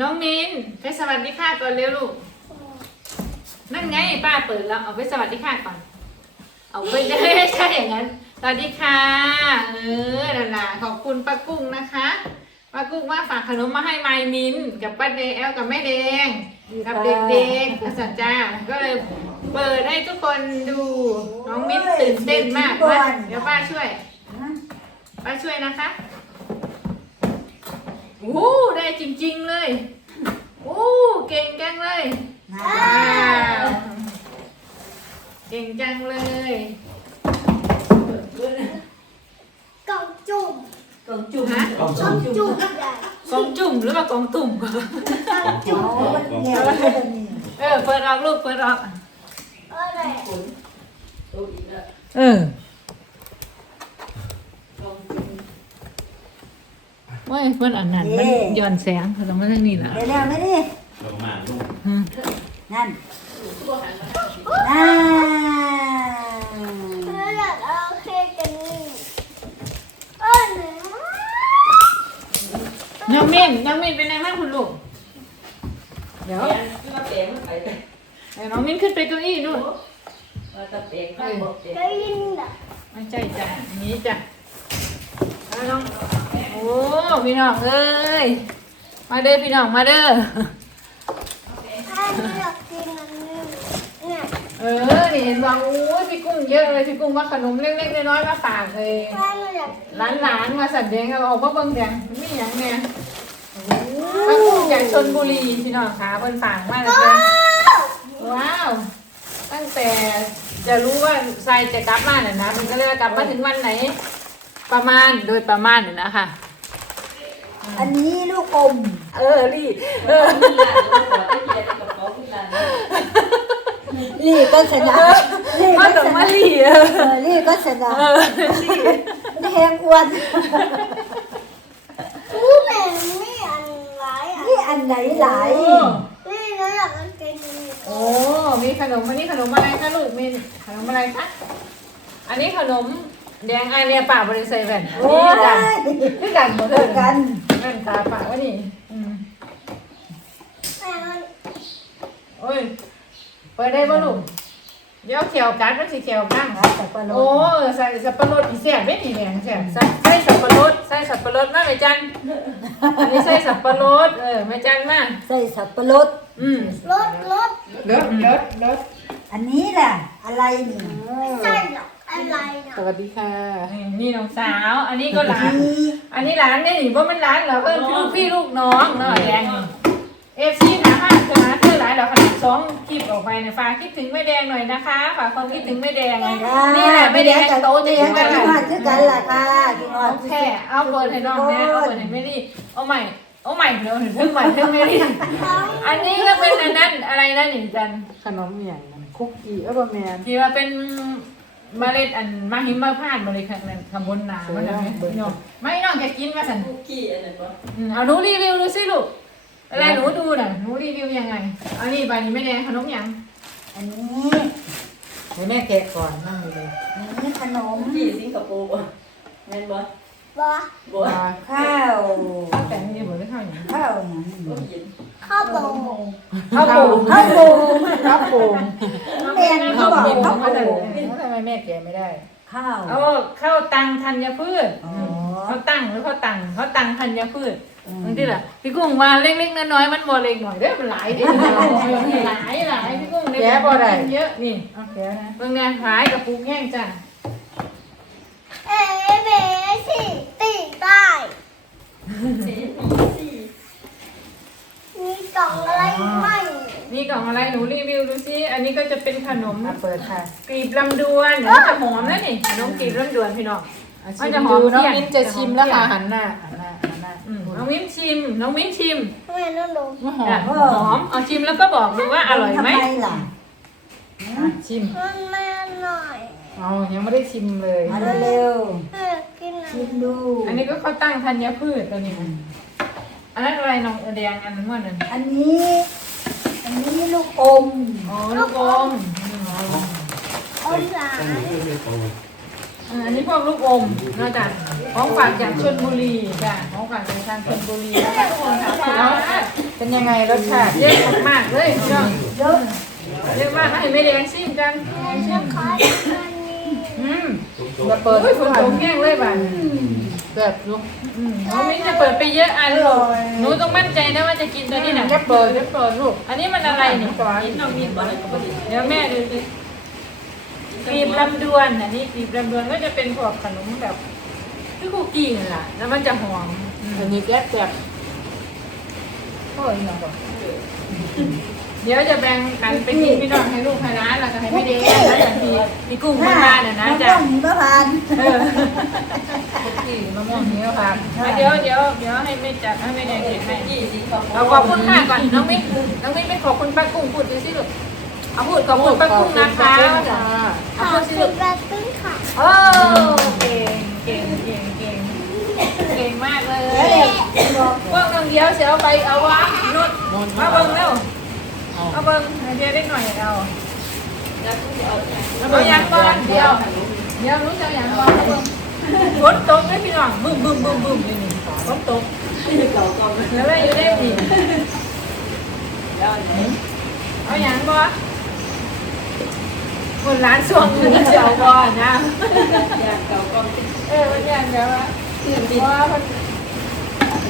น้องมินไปสวัสดีค่ะก่อนเร็วลูก นั่นไงป้าเปิดแล้วเอาไปสวัสดีค่ะก่อน เอาไปไม่ใช่อย่างนั้น สวัสดีค่ะ เออนั่นล่ะขอบคุณป้ากุ้งนะคะป้ากุ้งว่าฝากขนมมาให้ไมายมินกับป้าแดงกับแม่แดงกับเด็กๆอาสัจจาก็เลยเปิดให้ทุกคนดู น้องมิ้นตื่นเต้นมากมาเดี๋ยวป้าช่วย ป้าช่วยนะคะ โอ้ได้จริง ๆ เลย โอ้เก่งจังเลย ว้าวเก่งจังเลยกล่องจุ่มกองจุ่มฮะกล่องจุ่มใหญ่กองจุ่มหรือว่ากองตุ่มกล่องจุ่มเงี้ยเลยนี่เออเปิดออกลูกเปิดออกอะไรฝนโตอีกแล้วเออก องจุ่ม ว่าเพื่อนอันนั้นมันย้อนแสงเพิ่นเอามาทางนี้ล่ะเดี๋ยวแล้วไม่ได้ลงมาลูกอืมนั่นตัวหันมานั่นเพื่อนอยากเอาเค้กกันนี่เออหนูน้องมินน้องมินเป็นไงบ้างคุณลูก เดี๋ยวแปลงที่ว่าแปลงมันไปเลยให้น้องมินขึ้นไปเก้าอี้นู่นว่าจะแปลงข้างบอกแปลงได้ยินเหรอ ไม่ใช่จ้ะอันนี้จ้ะเอาน้อง โอ้พี่น้องเอ้ยมาเด้อพี่น้องมาเด้อถ้าหนูอยากกินอันนี้เนี่ยเออนี่เห็นว่าโอ้ยพี่กุ้งเยอะเลยพี่กุ้งว่าขนมเล็กๆน้อยๆมาฝากเลยถ้าหนูอยากหลานๆมาสั่นแดงเอาออกมาเบิ่งแดงมีอย่างเนี่ยป้ากุ้งจากชนบุรีพี่น้องขาเพิ่นฝากมาเลยจ้ะว้าว ตั้งแต่จะรู้ว่าทรายจะกลับมาน่ะนะมันก็เลยกลับมาถึงวันไหน ประมาณโดยประมาณน่ะนะคะ อันนี้ลูกอม เออรี่เออขึ้นลานแล้วก็ไปเรียนกับเขาขึ้นลานนะลี่ก็ชนะลี่พ่อก็ตชกมานะลี่เออเออลี่ก็ชนะเออลี่ไม่แหงอ้วนอู้แม่นี่อันไรอะนี่อันไหนหลายโอ้นี่หนูอยากกินอันนี้โอ้มีขนมอันนี้ขนมอะไรคะลูกมีขนมอะไรคะอันนี้ขนม แดงไอเนี่ยป่าบริใส่แว่นอันโอ้นี้ยจ้ะคือกันหมดเลเท่ายกันแว่นตาป่าว่านี่อืมแม่มันโอ้ยเปิดได้ป่ะลูกเดี๋ยวเขียวกัดมันสิเขียวข้างนะสับปะรโอ้ดใส่สับปะรดอีเสียไม่ดีแดงใช่ใส่ใส่สับปะรดใส่สับปะรดมาแม่จันอันนี้ใส่สับปะรดเออแม่จันมาใส่สับปะรด อืมรถรถรถรถรถอันนี้ล่ะ อะไรนี่ไม่ใช่หรอก อะไรนะสวัสดีค่ะ นี่นี่น้องสาว อันนี้ก็หลานนี่อันนี้หลานนี่ว่ามันหลานเหรอเพิ่นลูกพี่ลูกน้องเนาะแดงเอฟซีถามว่าจะมาเท่าไหร่เราขนาดสองคลิปออกไปเนี่ยฝากคิดถึงแม่แดงหน่อยนะคะฝากความคิดถึงแม่แดงหน่อยนี่แหละแม่แดงโตจะเลี้อยงยู่กันกันมาคือกันล่ะค่ะกินอ่อนโอเคเอาเปิดให้น้องนะเอาเปิดให้แม่ลี่เอาใหม่เอาใหม่เดี๋ยวถึงใหม่ถึงแม่ลี่อันนี้ก็เป็นอันนั้นอะไรนะหนิจันขนมอย่างนั้นคุกกี้เออบ่แม่นที่ว่าเป็น เมล็ดอันมาหิมมาพานต์มาเลยค่ะนั่นขบวนนามันนะพี่น้องไม่น้องแกกินมาสันคุกกี้อันนั้นปะอืมเอาหนูรีวิวดูสิลูกเวลาหนูดูน่ะหนูรีวิวยังไงเอานี่ใบนี้ไม่แดงขนมหยังอันนี้เดี๋ยวแม่แกะก่อนนั่งเลยอันนี้ขนมคุกกี้สิงคโปร์ปะแม่นปะบอบัวข้าวแต่งนี่บอกได้เท่าไหร่ข้าวอย่างก็เย็น ข้าวโบข้าวโป่งข้าวโป่งข้าวโป่งแม่เขาบอกข้าวโป่งทำไมแม่แกะไม่ได้ ข้าวเอาข้าวตังธัญพืชเขาตั้งหรือเขาตังเขาตังธัญพืชบางทีล่ะพี่กุ้งมาเล็กๆน้อยๆมันบ่เล็กหน่อยเด้อมันหลายเด้อหลายหลายพี่กุ้งเยอะนี่เอาแกนะเบิ่งแน่หายกับปุกแห้งจ้ะเอ๋เบสิตีได้ กล่องอะไรไหมนี่กล่องอะไรหนูรีวิวดูซิอันนี้ก็จะเป็นขนมมาเปิดค่ะกลีบลำดวนเดี๋ยวมันจะหอมนะนี่ขนมกลีบลำดวนพี่น้องมันจะหอมน้องเที่ยงมิ้นจะชิมแล้วค่ะจะหอมหันหน้าหันหน้าหันหน้าอืมน้องมิ้นชิม น้องมิ้นชิมแม่นุ่นดูว่าหออะมหอมเอาชิมแล้วก็บอกดูว่าอร่อยไหมทำไมล่ะอะชิมมันแม่หน่อยเอายังไม่ได้ชิมเลยมาเร็วเออกินๆอันชิมนี้ดูอันนี้ก็ข้าวตั้งธัญพืชตัวนี้ อันนั้นอะไรน้องแดงอันนั้นว่านั่นอันนี้ อันนี้ลูกอมอ๋อลูกอมอมหลาต้นนนี้ไม่โตอืมอันนี้พวกลูกอมนอกจากของฝากจากชลบุรีจ้ะของฝากจากทางชลบุรีนะคะทุกคนค่ะแล้วเป็นยังไงรสชาติเยอะมากๆเลยพี่น้องเยอะเยอะมากให้ไม่แดงซิมกันจะขออีกอันนี้อืมจะเปิดโอ้ยฝนตกแห้งเลยบ้าน แบบลูกน้องมิ้นจะเปิดไปเยอะอันลูกหนูต้องมั่นใจนะว่าจะกินตัวนี้นะจะเปิดจะเปิดลูก อันนี้มันอะไรนี่กินน้องมีบ่ได้ก็บ่ได้เดี๋ยวแม่ดูสิกรีบลำดวนอันนี้กรีบลำดวนก็จะเป็นพวกขนมแบบที่คุกกี้นั่นแหละแล้วมันจะหอมอันนี้แก๊สแบบโอ้ยน้องบอก เดี๋ยวจะแบ่งกันไปกินพี่น้องให้ลูกให้ร้านแล้วก็ให้ไม่ได้แล้วอย่างที่มีกุ้งมาบ้านน่ะนะน้จ๊ะองมะพร้าวเออคุกกี้มะม่วงนี้ค่ะเดี๋ยวเดี๋ยวเดี๋ยวให้ไม่จัดให้ไม่ได้เก็บให้ยี่สิบกระโปรเอาขอบคุณค่ะก่อนน้องมิ้นน้องมิ้นไม่ขอบคุณป้ากุ้งพูดดูสิลูกเอาพูดขอบคุณป้ากุ้งนะคะค่ะขอบคุณปลาตึ้งค่ะโอ้เก่งเก่งเก่งเก่งเก่งมากเลยพวกน้องเดียวเสียเอาไปเอาวะนุ่นมาเบิ่งเร็ว มาเบิ่งให้เดียวได้หน่อยเอาแล้วก็จะเอาไปเอาอย่างก่อนเดียวเดี๋ยวรู้จะเอาอย่างก่อนมาเบิ่งฝนตกไหมพี่น้องบึ้มบึ้มบึ้มบึ้มเลยนี่ฝนตกเก่าก็ไม่แล้วแม่อยู่ได้ดีได้ไหนเอาอย่างบ่คนร้านช่วงนึงจะเอาบ่นะอยากเก่าก็ไม่เออมันอย่างเดียวว่าเพราะว่ามัน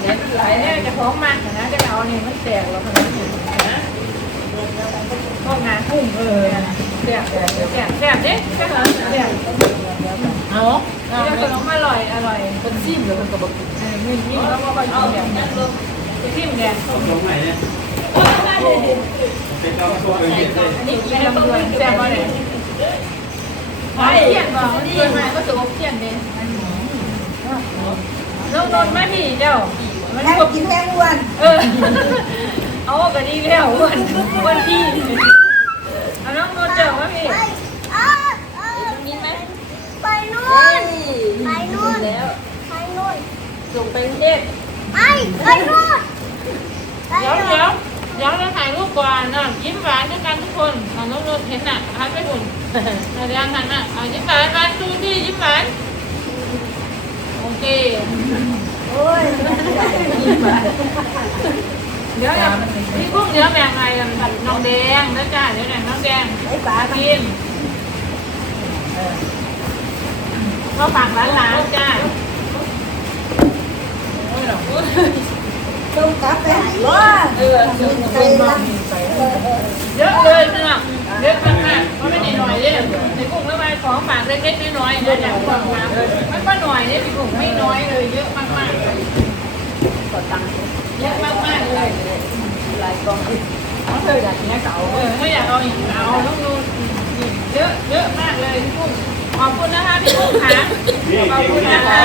เน็ตหหลาลายยแน่เนี่ยจะฟ้องมันนะจะเอาเนี่ยมันแตกแล้วมัน เห็นนะพวกงานกุ้งเออแตกแตกแตกแตกเด้แค่นั้นแตกเอาเดี๋ยวขนมอร่อยอร่อยเป็นซิมหรือเป็นกระบอกเออนี่นี่เราก็ค่อยเอากินแบบนั่นี้งลงทิมแดงตรงไหนเนี่ยเป็นต้องตัวเป็นเด็กเลยอันนี้กินแล้วต้องแซ่บบ่เนี่ยหอมเทียนบ่มันเกินมาก็สุกเทียนเด้น้องนนท์มาพี่เจ้ามันแห้งกบกินแห้งอ้วนเออ เอากกันดีแล้ววันวันพี่เอาน้องโนเจอมาพี่ไปนไหมไปนู่น ไปนู่นแล้วไปนู่น ส่งไปเทพไปไปนู่นไปเดี๋ยวนู่นเดี๋ยวเดี๋ยวเราถ่ายรูปก่อนนะยิ้มหวานด้วยกันทุกคนเอาน้องโนเห็นนักหันไปหุ่นเราเรียงหันอะเอายิ้มหวานมาดูที่ยิ้มหวานโอเคโอ้ยเดี๋ยว อย่าพี่กุ้งเดี๋ยวแบ่งไงกันน้องแดงนะจ้าเดี๋ยวแบ่งน้องแดงไอ้ป๋ากินก็ฝากร้านร้านจ้าต้มกาแฟว่าเออเยอะเลยเนาะเยอะมากๆเพราะไม่ได้หน่อยเลยในกุ้งแล้วไปของฝากเล็กๆน้อยๆนะอย่างของมามันก็หน่อยเนี่ยพี่กุ้งไม่น้อยเลยเยอะมากๆเลย ขอตังค์เยอะมากๆเลยหลายกองเขาเคยอยากกินเก่าเออไม่อยากเอาอีกเอาต้องดูเยอะเยอะมากเลยพี่กุ้งขอบคุณนะคะพี่กุ้งค่ะขอบคุณนะคะ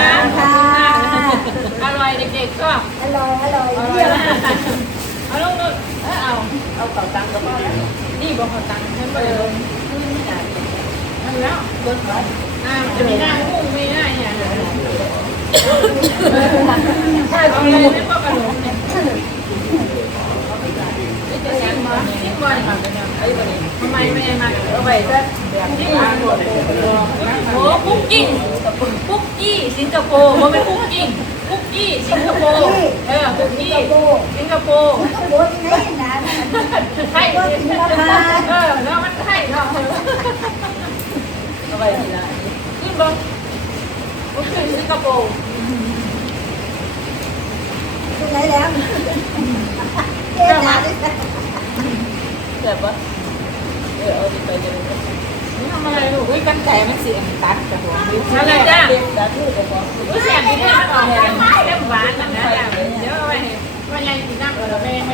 อร่อยเด็กๆก็อร่อยอร่อยเอาเยี่ยมเอาลงนู่นเออเอาเอาเก่าตังค์ก็พอแล้วนี่บอกขอตังค์ฉันไปเลยไม่ได้เอาแล้วเบิกก่อนอ่าจะมีหน้ากุ้งมีหน้าอย่างได้เนี่ย โอ้ตัวนี้ทำไมไม่มาเอาไปซะแบบที่มาหมดโอ้คุกกิ้งคุกกี้สิงคโปร์มันเป็นคุกกิ้งคุกกี้สิงคโปร์เออคุกกี้สิงคโปร์โหที่ไหนนะใช่เออแล้วมันใช่เนาะเอาไปทีละขึ้นบงคุกกี้สิงคโปร์ที่ไหนแล้วเจ๊จ๋าง ตัดกับหัวดิอะไรจ้าเด็กดัดลูกก็พออุ้ยแสบดีมากออกแสบเริ่มหวานนะนะเดี๋ยวเอาไปว่ายังกินน้ำเออไม่ไ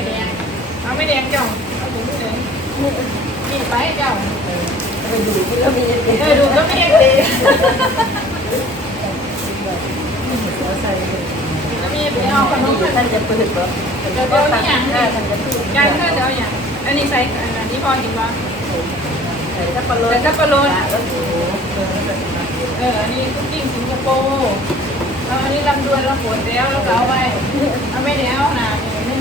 ม่แดงเอาไม่แดงเจ้าเอาถุงเลยกินไปเจ้าไปดูที่เราเด็กเออดูก็ไม่ได้ดีก็มีไปเอาขนมท่านจะเปิดบ่เดี๋ยวเอาอย่างหน้าท่านจะพูดการเพื่อเดี๋ยวอย่างอันนี้ใส่อันนี้พอดีว่าใส่ถ้าปลาโลใส่ทับปะโลนแล้วโอ้โหเออแล้วก็เอออันนี้คุกกิ้งสิงคโปร์แล้วอันนี้ลำดวนเราปวดแล้วแล้วก็เอาไปเอาไม่ได้เอาหนาเนี่ยนี่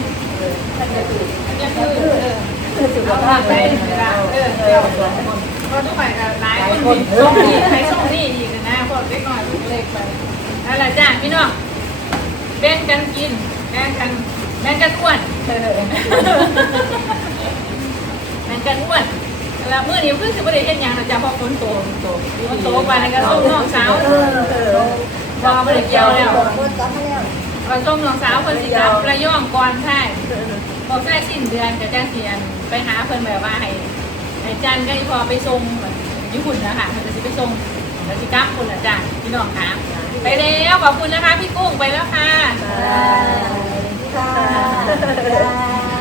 ท่านจะตื่นอันนี้คือเออคือสุขเอาภาพไปเวลาเออเอเดี๋อยวสองคนพอทุกฝ่ายหลายคนส่งนี่ใครส่งนี่อีกนะพวกเล็กน้อยเล็กไป นั่นแหะจ้าพี่น้องแบ่งกันกินแบ่งกันแบ่งกันอ้วนแบ่งกันอ้วนแล้วเมื่อนี้เพิ่งสิบประเด็นเห็นยังเราจะพอฝนโตโตมันโตไปแล้วก็ต้มน้องสาวพอประเด็นเกี่ยวแล้วเราต้มน้องสาวคนสิครับระย่องก่อนใช่พอใช่สิ้นเดือนจะแจ้งเสียนไปหาเพิ่นแบบว่าให้ให้จันก็พอไปทรงญี่ปุ่นนะคะเขาจะไปทรงแล้วสิครับคนละจ้าพี่น้องคะ ไปแล้วขอบคุณนะคะพี่กุ้งไปแล้วค่ะ ค่ะ